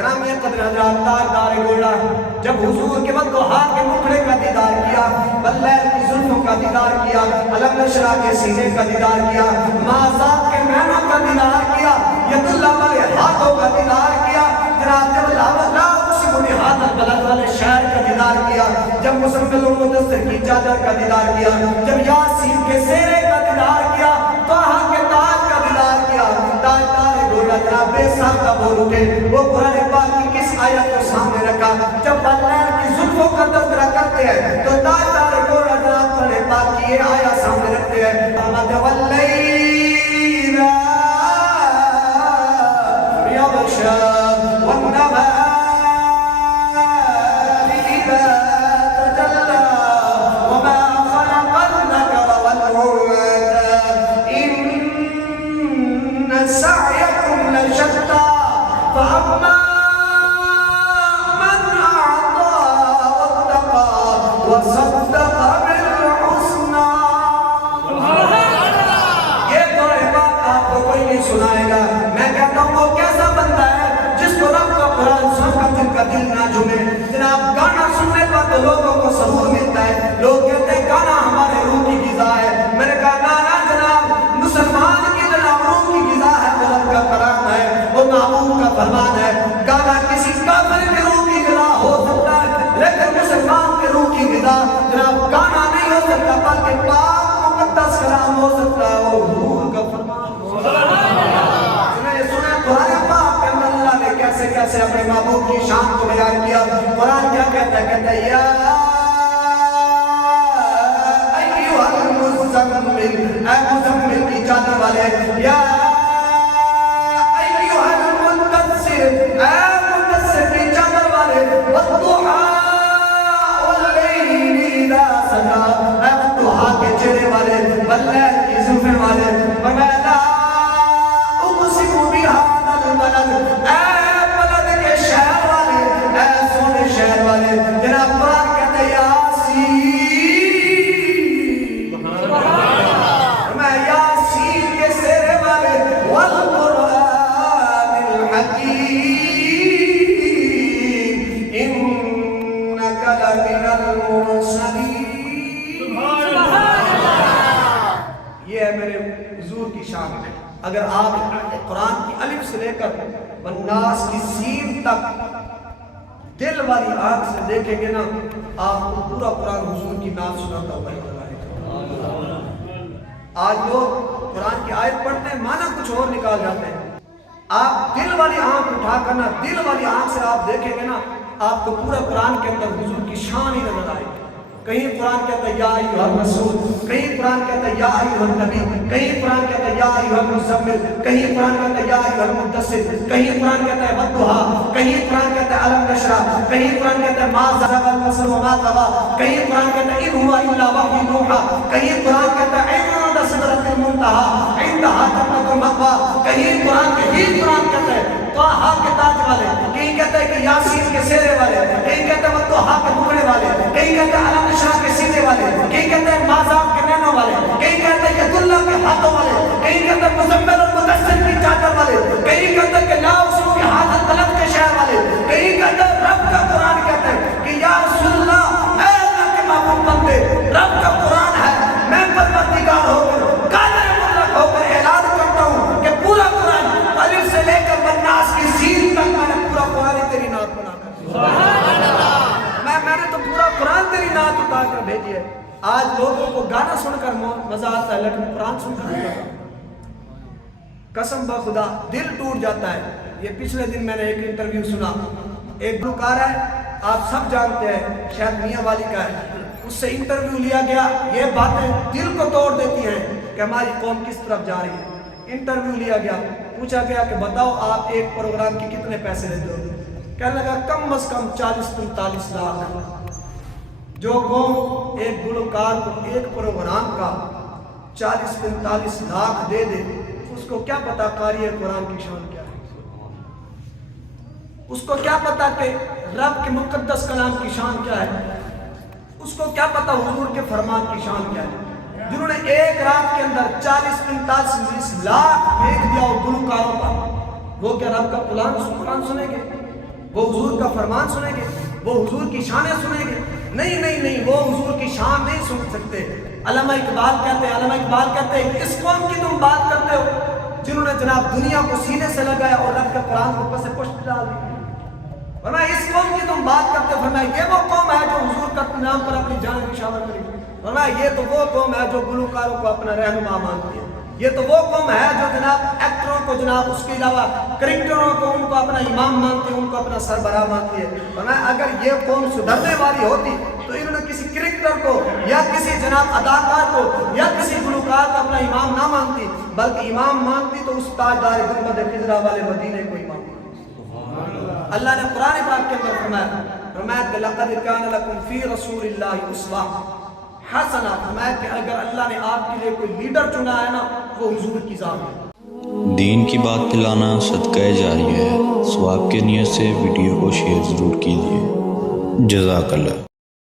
گرامی قدر حضرات تاجدار گوڑا جب حضور کے وقت ہاتھ کے مکھڑے کا دیدار کیا، واللیل کی زلفوں کا دیدار کیا، علم نشرہ کے سینے کا دیدار کیا، مازاد کے مینوں کا دیدار کیا، ید اللہ والے ہاتھوں کا دیدار کیا، جناب جب اللہ اسی بنی ہاتھ بلد والے شہر کا دیدار کیا، جب مزمل و مدثر کی چادر کا دیدار کیا، جب یاسین کے سیرے کا دیدار کیا، طٰہٰ کے تاج کا دیدار کیا، تاجدار گوڑا جناب بے ساکھ کا بول اٹھے، وہ قرآن پاک کی کس آیت کو سامنے رکھا؟ جب واللیل کی زلفوں کا تذکرہ کرتے ہیں تو تاجدار گوڑا جناب قرآن پاک کی یہ آیت سامنے رکھتے ہیں، احمد واللیل یغشا والنہار اذا تجلی وما خلق الذکر والانثى ان سعیکم لشتی فاما من اعطى واتقى وصدق بالحسنى۔ یہ قرآن پاک آپ کو کوئی نہیں سنائے گا، میں کہتا ہوں وہ کیسا بندہ ہے جس کو رب کا قرآن سن کر جن کا دل نہ جھومے۔ جناب گانا سننے پر تو لوگوں کو سرور ملتا ہے، لوگ کہتے ہیں گانا ہمارے روح کی غذا ہے، میں نے کہا نانا جناب مسلمان کی جناب روح کی غذا ہے، وہ رب کا کلام ہے، وہ محبوب کا فرمان ہے۔ گانا کسی کافر کی روح کی غذا ہو سکتا ہے لیکن مسلمان کی روح کی غذا جناب گانا نہیں ہو سکتا بلکہ پاک مقدس کلام ہو سکتا ہے، وہ حضور کا فرمان ہو سکتا ہے۔ میں نے سنا قرآن پاک کے اندر اللہ نے کیسے کیسے اپنے محبوب کی شان کو بیان کیا۔ قرآن کیا کہتا ہے؟ کہتا ہے یا ایھا المزمل، اے مزمل کی چادر والے، یا ایھا المدثر، اے مدثر کی چادر والے، والضحیٰ واللیل اذا سجی، اے والضحیٰ کے چہرے والے، واللیل کی زلفیں والے، فرمایا لا اقسم بہذا البلد، اے بلد کے شہر والے، اے سونے شہر والے۔ جناب قرآن کہتے ہیں یاسین، میں یاسین کے سیرے والے، والقرآن الحکیم انک لمن المرسلین۔ یہ ہے میرے حضور کی شان ہے۔ اگر آپ قرآن کی الف سے لے کر والناس کی سین تک دل والی آنکھ سے دیکھیں گے نا، آپ کو پورا قرآن حضور کی نعت سناتا ہوا نظر آئے گا۔ آج لوگ قرآن کی آیت پڑھتے ہیں معنی کچھ اور نکال جاتے ہیں، آپ دل والی آنکھ اٹھا کر نا دل والی آنکھ سے آپ دیکھیں گے نا، آپ کو پورا قرآن کے اندر حضور کی شان ہی نظر آئے گی۔ کہیں قرآن کہتا ہے یا ایھا الرسول، کہیں قرآن کہتا ہے یا ایھا النبی، کہیں قرآن کہتا ہے یا ایھا المزمل، کہیں قرآن کہتا ہے یا ایھا المدثر، کہیں قرآن کہتا ہے والضحیٰ، کہیں قرآن کہتا ہے علم نشرہ، کہیں قرآن کہتا ہے ما زاغ البصر وما طغى، کہیں قرآن کہتا ہے ان هو الا وحی یوحی، کہیں قرآن کہتا ہے عند سدرۃ المنتہی عندہا جنۃ المأوی، کہیں قرآن کہتا ہے طٰہٰ کے تاج والے، کہیں کہتا ہے کہ یاسین کے سیرے والے، کہیں کہتا ہے والضحیٰ کے مکھڑے والے، کہیں کہتا ہے علم نشرہ کے سینے والے، کہیں کہتا ہے مازاب کے نینوں والے، کہیں کہتا ہے ید اللہ کے ہاتھوں والے، کہیں کہتا ہے مزمل اور مدثر کی چادر والے، کہیں کہتا ہے کہ لا اقسم بہذا البلد کے شہر والے، کہیں کہتا ہے رب کا قرآن کہتا ہے کہ یا رسول اللہ، اے اللہ کے محبوب بندے، رب کا قرآن ہے، میں پروردگار ہو کر قادر مطلق ہو کر اعلان کرتا ہوں کہ پورا قرآن الف سے لے کر والناس کی سین تک میں نے پورا قرآن تیری نعت بنا کر میں نے تو پورا قرآن تیری نعت اتار کر بھیجی ہے۔ آج لوگوں کو گانا سن کر مزہ آتا ہے لیکن قرآن سن کر نہیں آتا۔ قسم بخدا دل ٹوٹ جاتا ہے۔ یہ پچھلے دن میں نے ایک انٹرویو سنا، ایک گلوکار ہے آپ سب جانتے ہیں، شاید میاں والی کا ہے، اس سے انٹرویو لیا گیا، یہ باتیں دل کو توڑ دیتی ہیں کہ ہماری قوم کس طرف جا رہی ہے۔ انٹرویو لیا گیا، پوچھا گیا کہ بتاؤ آپ ایک پروگرام کی کتنے پیسے لیتے ہو؟ کہنے لگا کم از کم 40-45 لاکھ۔ جو قوم ایک گلوکار کو ایک پروگرام کا 40-45 لاکھ دے دے، اس کو کیا پتا قاری قرآن کی شان کیا ہے، اس کو کیا پتا کہ رب کے مقدس کلام کی شان کیا ہے، اس کو کیا پتا حضور کے فرمان کی شان کیا ہے۔ جنہوں نے ایک رات کے اندر 40-45 لاکھ پھینک دیا گلوکاروں پر، وہ کیا رب کا قرآن سنیں گے؟ وہ حضور کا فرمان سنیں گے؟ وہ حضور کی شانیں سنیں گے؟ نہیں، وہ حضور کی شان نہیں سن سکتے۔ علامہ اقبال کہتے ہیں اس قوم کی تم بات کرتے ہو جنہوں نے جناب دنیا کو سینے سے لگایا اور رب کے قرآن کو اوپر سے پشت ڈال دی۔ فرمایا اس قوم کی تم بات کرتے ہو، فرمایا یہ وہ قوم ہے جو حضور کا نام پر اپنی جان نشانہ کرے گی۔ فرمایا یہ تو وہ قوم ہے جو گلوکاروں کو اپنا رہنما مانتی ہے۔ یہ تو وہ قوم ہے جو جناب ایکٹروں کو جناب اس کے علاوہ کرکٹروں کو ان کو اپنا امام مانتی ہے، ان کو اپنا سربراہ مانتی ہے۔ فرمایا اگر یہ قوم سدھرنے والی ہوتی تو انہوں نے کسی کرکٹر کو یا کسی جناب اداکار کو یا کسی گلوکار کو اپنا امام نہ مانتی، بلکہ امام مانتی تو اس تاجدار گنبد خضرا والے مدینے کو امام مانتی۔ اللہ نے قرآن پاک کے اندر فرمایا کہ لقد کان لکم فی رسول اللہ اسوہ حسنہ، فرمایا کہ اگر اللہ نے آپ کے لیے کوئی لیڈر چنا ہے نا وہ حضور کی ذات ہے۔ دین کی بات پھیلانا صدقہ جاریہ ہے، ثواب کے نیت سے ویڈیو کو شیئر ضرور کیجیے۔ جزاک اللہ۔